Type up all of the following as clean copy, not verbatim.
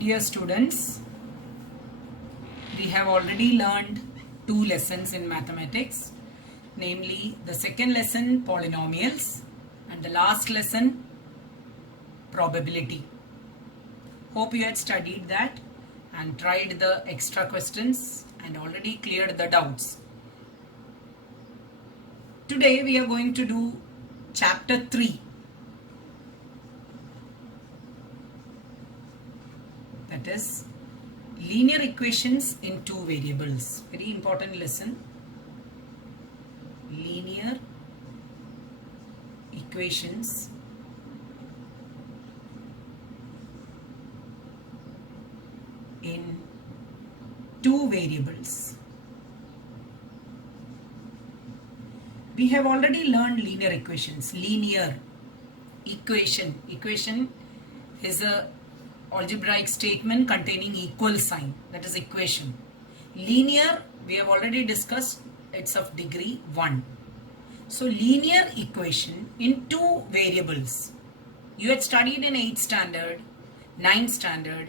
Dear students, we have already learned 2 lessons in mathematics, namely the second lesson polynomials and the last lesson probability. Hope you had studied that and tried the extra questions and already cleared the doubts. Today we are going to do chapter 3, that is linear equations in 2 variables. Very important lesson. Linear equations in 2 variables. We have already learned linear equations. Linear equation is a algebraic statement containing equal sign, that is equation. Linear, we have already discussed, it's of degree 1. So linear equation in 2 variables. You had studied in 8th standard, 9th standard,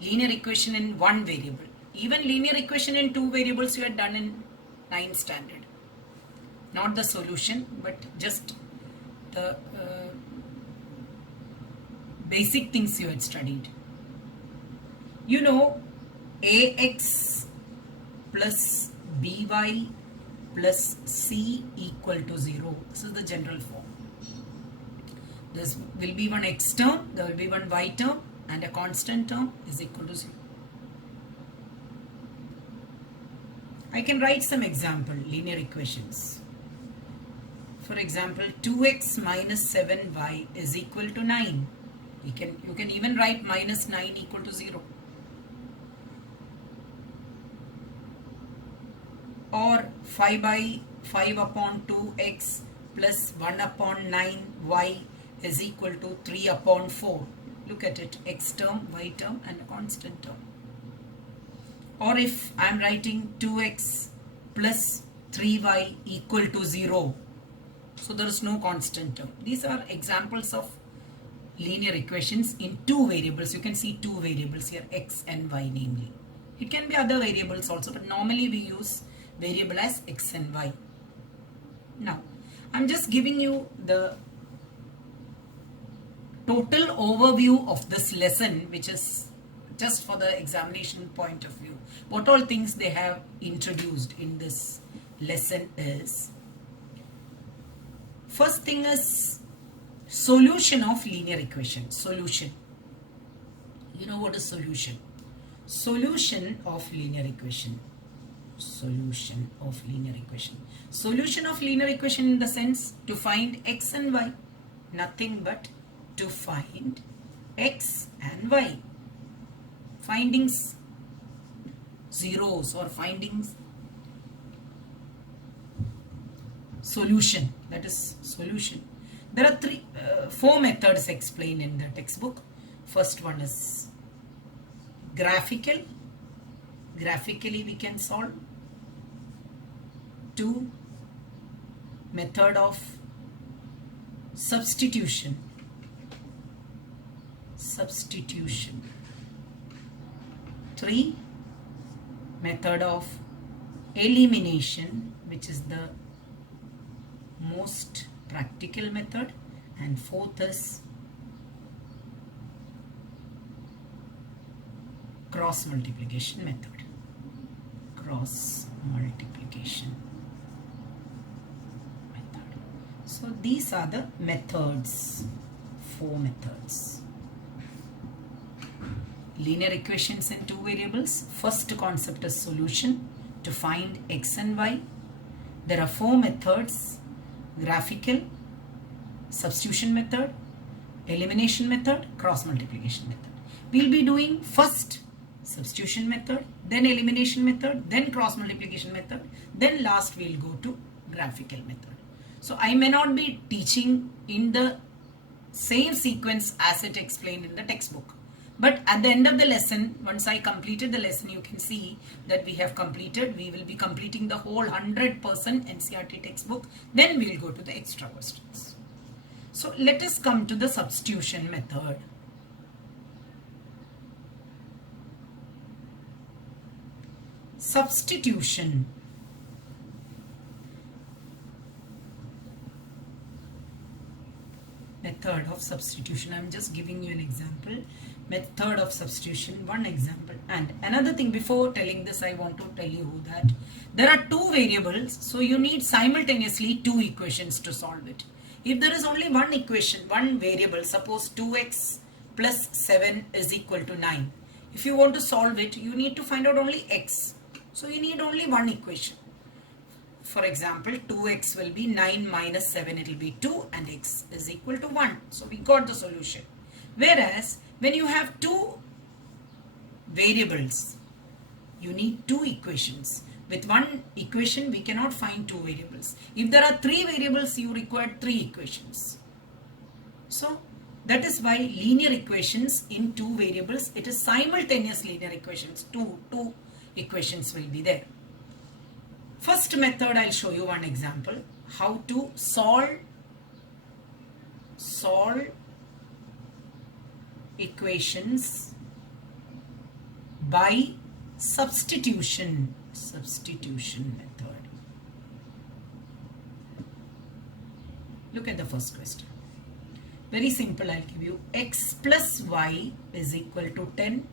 linear equation in 1 variable. Even linear equation in 2 variables you had done in 9th standard. Not the solution, but just the basic things you had studied. You know, ax plus by plus c equal to 0. This is the general form. There will be one x term, there will be one y term, and a constant term is equal to 0. I can write some example linear equations. For example, 2x minus 7y is equal to 9. You can even write minus 9 equal to 0. Or 5 upon 2x plus 1 upon 9y is equal to 3 upon 4. Look at it, x term, y term and a constant term. Or if I am writing 2x plus 3y equal to 0. So there is no constant term. These are examples of linear equations in 2 variables. You can see 2 variables here, x and y namely. It can be other variables also, but normally we use variable as x and y. Now, I'm just giving you the total overview of this lesson, which is just for the examination point of view. What all things they have introduced in this lesson is, first thing is solution of linear equation. Solution. You know what is solution? Solution of linear equation. Solution of linear equation. Solution of linear equation in the sense to find x and y. Nothing but to find x and y. Findings zeros or findings solution. That is solution. There are 4 methods explained in the textbook. First one is graphical. Graphically we can solve. 2, method of substitution. Substitution. 3, method of elimination, which is the most practical method, and 4th is cross multiplication method. Cross multiplication method. So these are the methods, 4 methods. Linear equations in 2 variables. First concept is solution to find x and y. There are 4 methods: graphical, substitution method, elimination method, cross multiplication method. We'll be doing first substitution method, then elimination method, then cross multiplication method, then last we'll go to graphical method. So I may not be teaching in the same sequence as it explained in the textbook. But at the end of the lesson, once I completed the lesson, you can see that we will be completing the whole 100% NCERT textbook. Then we will go to the extra questions. So let us come to the substitution method. substitution. Method of substitution. I'm just giving you an example. Method of substitution, one example. And another thing, before telling this, I want to tell you that there are two variables, so you need simultaneously two equations to solve it. If there is only one equation, one variable, suppose 2x plus 7 is equal to 9. If you want to solve it, you need to find out only x. So you need only one equation. For example, 2x will be 9 minus 7, it will be 2, and x is equal to 1. So we got the solution. Whereas when you have two variables, you need two equations. With one equation, we cannot find two variables. If there are three variables, you require three equations. So that is why linear equations in two variables, it is simultaneous linear equations. Two equations will be there. First method, I'll show you one example. How to solve equations by substitution method. Look at the first question. Very simple. I'll give you x plus y is equal to 10.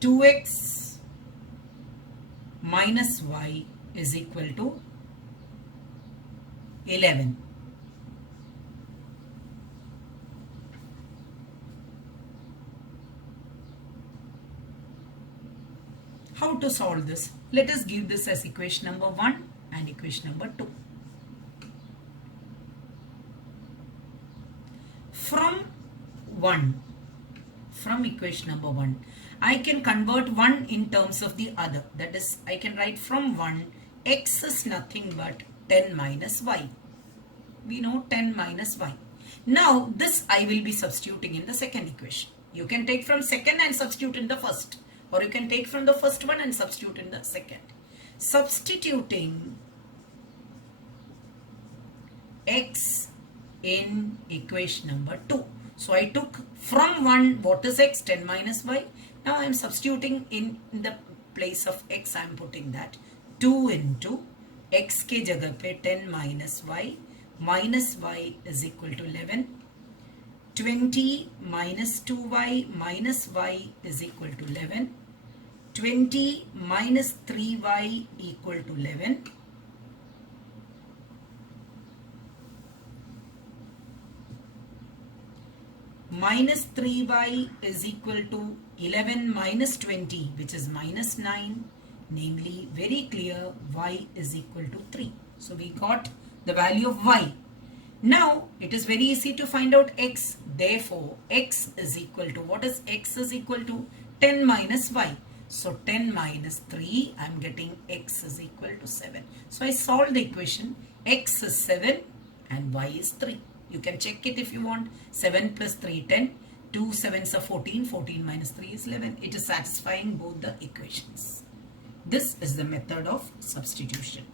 Two x minus y is equal to 11. How to solve this? Let us give this as equation number 1 and equation number 2. From equation number 1, I can convert one in terms of the other. That is, I can write from 1, x is nothing but 10 minus y. We know 10 minus y. Now, this I will be substituting in the second equation. You can take from second and substitute in the first. Or you can take from the first one and substitute in the second. Substituting x in equation number 2. So I took from 1, what is x? 10 minus y. Now I am substituting in the place of x, I am putting that 2 into x ke jagah pe 10 minus y is equal to 11. 20 minus 2y minus y is equal to 11. 20 minus 3y equal to 11. Minus 3y is equal to 11 minus 20, which is minus 9. Namely, very clear, y is equal to 3. So we got the value of y. Now, it is very easy to find out x. Therefore, x is equal to, what is x is equal to? 10 minus y. So, 10 minus 3, I am getting x is equal to 7. So, I solved the equation. X is 7 and y is 3. You can check it if you want. 7 plus 3, 10. 2 7s are 14. 14 minus 3 is 11. It is satisfying both the equations. This is the method of substitution.